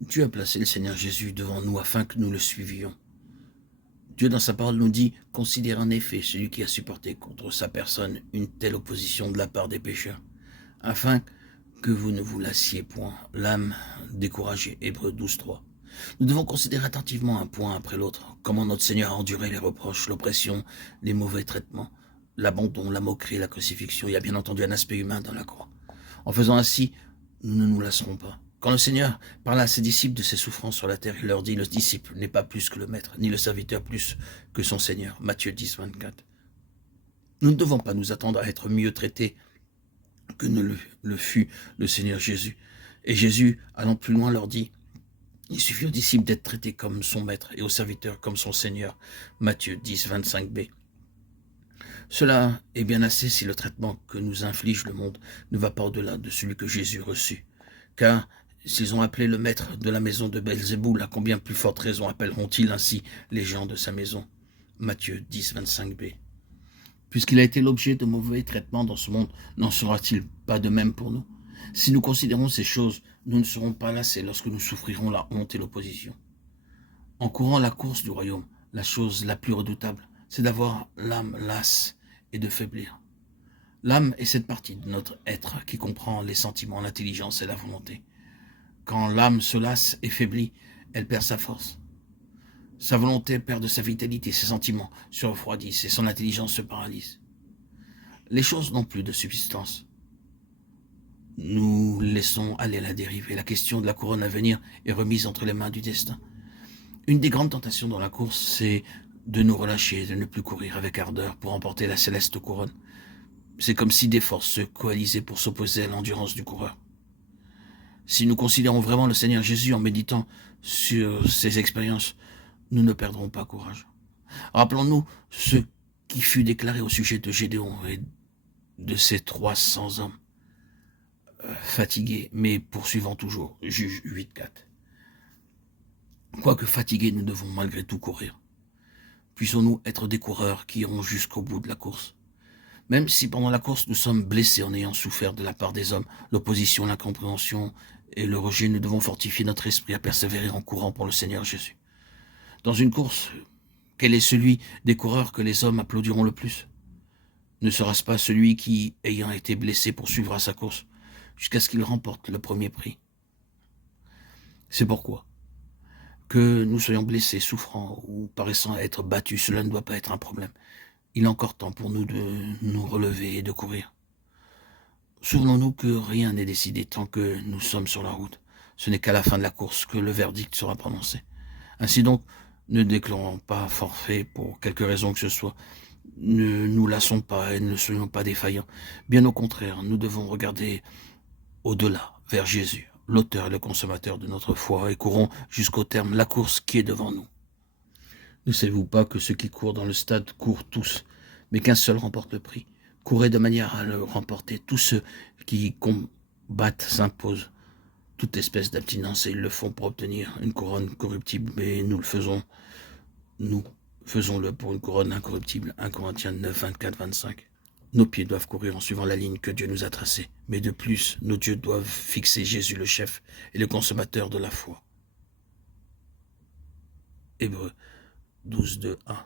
Dieu a placé le Seigneur Jésus devant nous afin que nous le suivions. Dieu, dans sa parole, nous dit « Considère en effet celui qui a supporté contre sa personne une telle opposition de la part des pécheurs, afin que vous ne vous lassiez point, l'âme découragée. » Hébreux 12:3. Nous devons considérer attentivement un point après l'autre, comment notre Seigneur a enduré les reproches, l'oppression, les mauvais traitements, l'abandon, la moquerie, la crucifixion. Il y a bien entendu un aspect humain dans la croix. En faisant ainsi, nous ne nous lasserons pas. Quand le Seigneur parla à ses disciples de ses souffrances sur la terre, il leur dit, le disciple n'est pas plus que le maître, ni le serviteur plus que son Seigneur. Matthieu 10:24. Nous ne devons pas nous attendre à être mieux traités que ne le fut le Seigneur Jésus. Et Jésus, allant plus loin, leur dit, il suffit aux disciples d'être traités comme son maître et aux serviteurs comme son Seigneur. Matthieu 10:25b. Cela est bien assez si le traitement que nous inflige le monde ne va pas au-delà de celui que Jésus reçut. Car s'ils ont appelé le maître de la maison de Belzéboul, à combien plus forte raison appelleront-ils ainsi les gens de sa maison? Matthieu 10:25b. Puisqu'il a été l'objet de mauvais traitements dans ce monde, n'en sera-t-il pas de même pour nous? Si nous considérons ces choses, nous ne serons pas lassés lorsque nous souffrirons la honte et l'opposition. En courant la course du royaume, la chose la plus redoutable, c'est d'avoir l'âme lasse et de faiblir. L'âme est cette partie de notre être qui comprend les sentiments, l'intelligence et la volonté. Quand l'âme se lasse et faiblit, elle perd sa force. Sa volonté perd de sa vitalité, ses sentiments se refroidissent et son intelligence se paralyse. Les choses n'ont plus de subsistance. Nous laissons aller à la dérive et la question de la couronne à venir est remise entre les mains du destin. Une des grandes tentations dans la course, c'est de nous relâcher, de ne plus courir avec ardeur pour emporter la céleste couronne. C'est comme si des forces se coalisaient pour s'opposer à l'endurance du coureur. Si nous considérons vraiment le Seigneur Jésus en méditant sur ses expériences, nous ne perdrons pas courage. Rappelons-nous ce qui fut déclaré au sujet de Gédéon et de ses 300 hommes, fatigués, mais poursuivant toujours. Juge 8:4. Quoique fatigués, nous devons malgré tout courir. Puissons-nous être des coureurs qui iront jusqu'au bout de la course. Même si pendant la course nous sommes blessés en ayant souffert de la part des hommes, l'opposition, l'incompréhension et le rejet, nous devons fortifier notre esprit à persévérer en courant pour le Seigneur Jésus. Dans une course, quel est celui des coureurs que les hommes applaudiront le plus? Ne sera-ce pas celui qui, ayant été blessé, poursuivra sa course jusqu'à ce qu'il remporte le premier prix? C'est pourquoi, que nous soyons blessés, souffrants ou paraissant être battus, cela ne doit pas être un problème. Il est encore temps pour nous de nous relever et de courir. Souvenons-nous que rien n'est décidé tant que nous sommes sur la route. Ce n'est qu'à la fin de la course que le verdict sera prononcé. Ainsi donc, ne déclarons pas forfait pour quelque raison que ce soit. Ne nous lassons pas et ne soyons pas défaillants. Bien au contraire, nous devons regarder au-delà, vers Jésus, l'auteur et le consommateur de notre foi, et courons jusqu'au terme la course qui est devant nous. Ne savez-vous pas que ceux qui courent dans le stade courent tous, mais qu'un seul remporte le prix? Courez de manière à le remporter. Tous ceux qui combattent s'imposent toute espèce d'abstinence et ils le font pour obtenir une couronne corruptible, mais nous faisons-le pour une couronne incorruptible. 1 Corinthiens 9, 24, 25. Nos pieds doivent courir en suivant la ligne que Dieu nous a tracée, mais de plus, nos yeux doivent fixer Jésus le chef et le consommateur de la foi. Hébreux 12, 2, 1.